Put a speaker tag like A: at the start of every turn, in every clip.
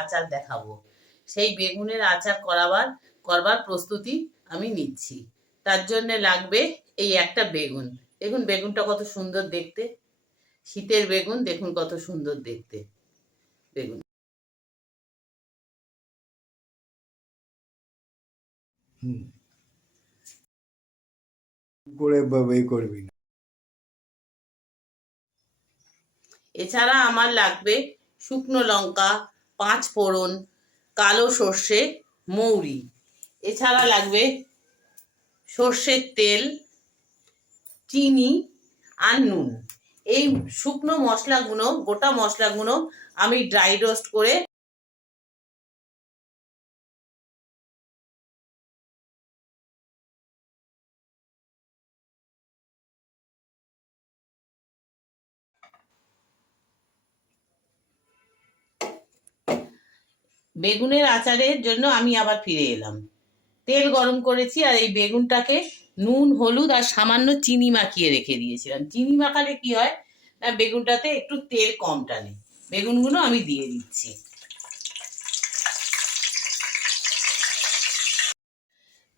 A: আচার দেখাবো। সেই বেগুনের আচার করাবার করবার প্রস্তুতি আমি নিচ্ছি। তার জন্য লাগবে এই একটা বেগুন। দেখুন বেগুনটা কত সুন্দর দেখতে। শীতের বেগুন দেখুন কত সুন্দর দেখতে। বেগুন।
B: করে করবি না।
A: এছাড়া আমার লাগবে শুকনো লঙ্কা পাঁচ ফোড়ন কালো সর্ষে, মৌরি। এছাড়া লাগবে সর্ষের তেল, চিনি আর নুন। এই শুকনো মশলাগুলো, গোটা মশলাগুলো আমি ড্রাই রোস্ট করে বেগুনের আচারের জন্য আমি আবার ফিরে এলাম। তেল গরম করেছি আর এই বেগুনটাকে নুন, হলুদ আর সামান্য চিনি মাখিয়ে রেখে দিয়েছিলাম। চিনি মাখালে কি হয়? না, বেগুনটাতে একটু তেল কম টানে। বেগুনগুলো আমি দিয়ে দিচ্ছি।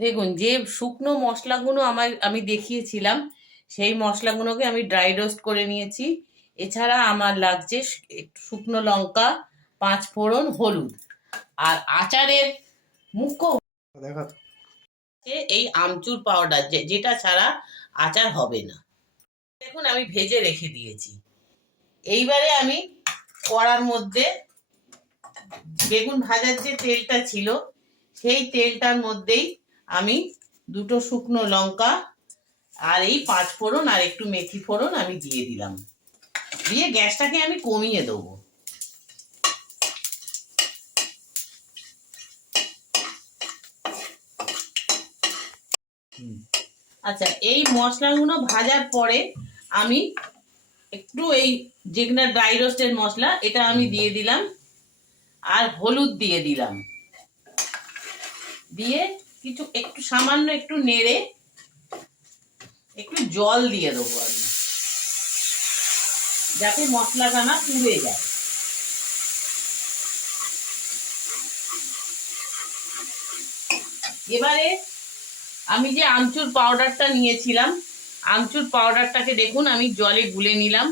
A: দেখুন, যে শুকনো মশলাগুলো আমার আমি দেখিয়েছিলাম, সেই মশলাগুলোকে আমি ড্রাই রোস্ট করে নিয়েছি। এছাড়া আমার লাগছে শুকনো লঙ্কা পাঁচ ফোড়ন হলুদ। আর আচারের মুখ্য
B: দেখা।
A: এই আমচুর পাউডার যেটা ছাড়া আচার হবে না। দেখুন আমি ভেজে রেখে দিয়েছি। এইবারে আমি কড়ার মধ্যে বেগুন ভাজার যে তেলটা ছিল সেই তেলটার মধ্যেই আমি দুটো শুকনো লঙ্কা আর এই পাঁচ ফোড়ন আর একটু মেথি ফোড়ন আমি দিয়ে দিলাম। দিয়ে গ্যাসটাকে আমি কমিয়ে দেবো। আচ্ছা এই মশলাগুলো ভাজার পরে আমি একটু এই যেগুলো ড্রাই রোস্টের মশলা, এটা আমি দিয়ে দিলাম আর হলুদ দিয়ে দিলাম। দিয়ে কিছু, একটু সামান্য একটু নেড়ে একটু জল দিয়ে দেবো আমি, যাতে মশলাটা না পুড়ে যায়। এবারে আমি যে আমচুর পাউডারটা নিয়েছিলাম, আমচুর পাউডারটাকে দেখুন, আমি জলে গুলে নিলাম।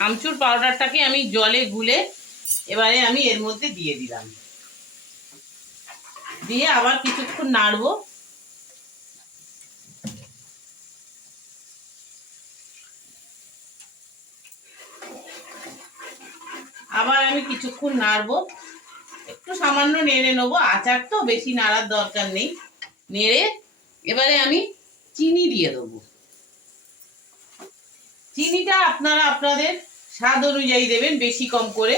A: আমচুর পাউডারটাকে আমি জলে গুলে এবারে আমি এর মধ্যে দিয়ে দিলাম। দিয়ে আবার কিছুক্ষণ নাড়বো। আবার আমি কিছুক্ষণ নাড়বো। একটু সামান্য নেড়ে নেব। আচার তো বেশি নাড়ার দরকার নেই। নেড়ে এবারে আমি চিনি দিয়ে দেবো। চিনিটা আপনারা আপনাদের স্বাদ অনুযায়ী দেবেন বেশি কম করে।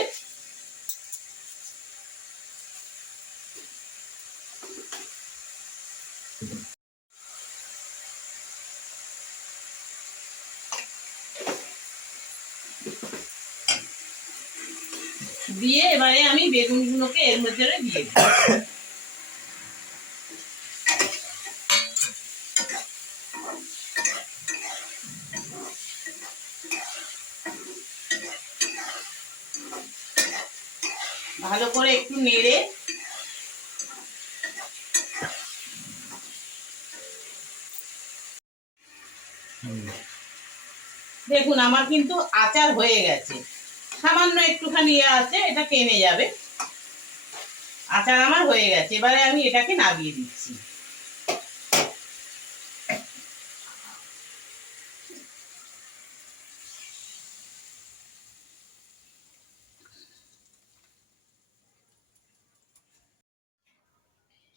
A: দিয়ে এবারে আমি বেগুনগুলোকে এর মধ্যে দিয়ে দিই। ভালো করে একটু নেড়ে দেখুন, আমার কিন্তু আচার হয়ে গেছে। সামান্য একটুখানি ইয়ে আছে, এটা টেনে যাবে। আচার আমার হয়ে গেছে। এবারে আমি এটাকে নামিয়ে দিচ্ছি।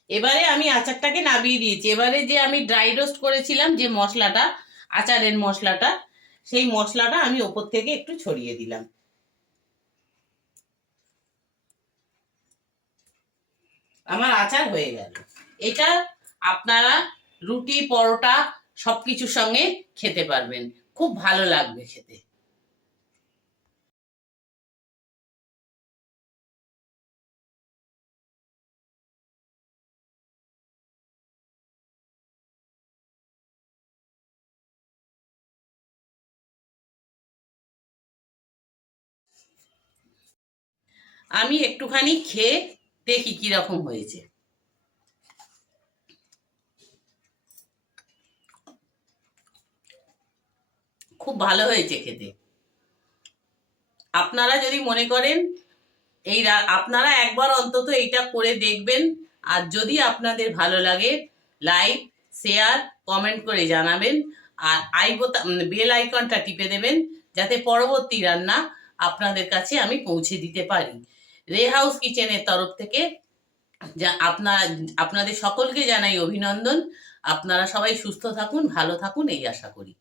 A: এবারে আমি আচারটাকে নামিয়ে দিয়েছি। এবারে যে আমি ড্রাই রোস্ট করেছিলাম যে মশলাটা, আচারের মশলাটা, সেই মশলাটা আমি ওপর থেকে একটু ছড়িয়ে দিলাম। আমার আচার হয়ে গেল। এটা আপনারা রুটি, পরোটা সব কিছুর সঙ্গে খেতে পারবেন। খুব ভালো লাগবে খেতে। আমি একটুখানি খেয়ে দেখি কীরকম হয়েছে। খুব ভালো হয়েছে খেতে। আপনারা যদি মনে করেন, এই আপনারা একবার অন্তত এইটা করে দেখবেন। আর যদি আপনাদের ভালো লাগে, লাইক, শেয়ার, কমেন্ট করে জানাবেন। আর আই বেল আইকনটা টিপে দেবেন, যাতে পরবর্তী রান্না আপনাদের কাছে আমি পৌঁছে দিতে পারি। রে হাউস কিচেনের তরফ থেকে যা আপনারা আপনাদের সকলকে জানাই অভিনন্দন। আপনারা সবাই সুস্থ থাকুন, ভালো থাকুন, এই আশা করি।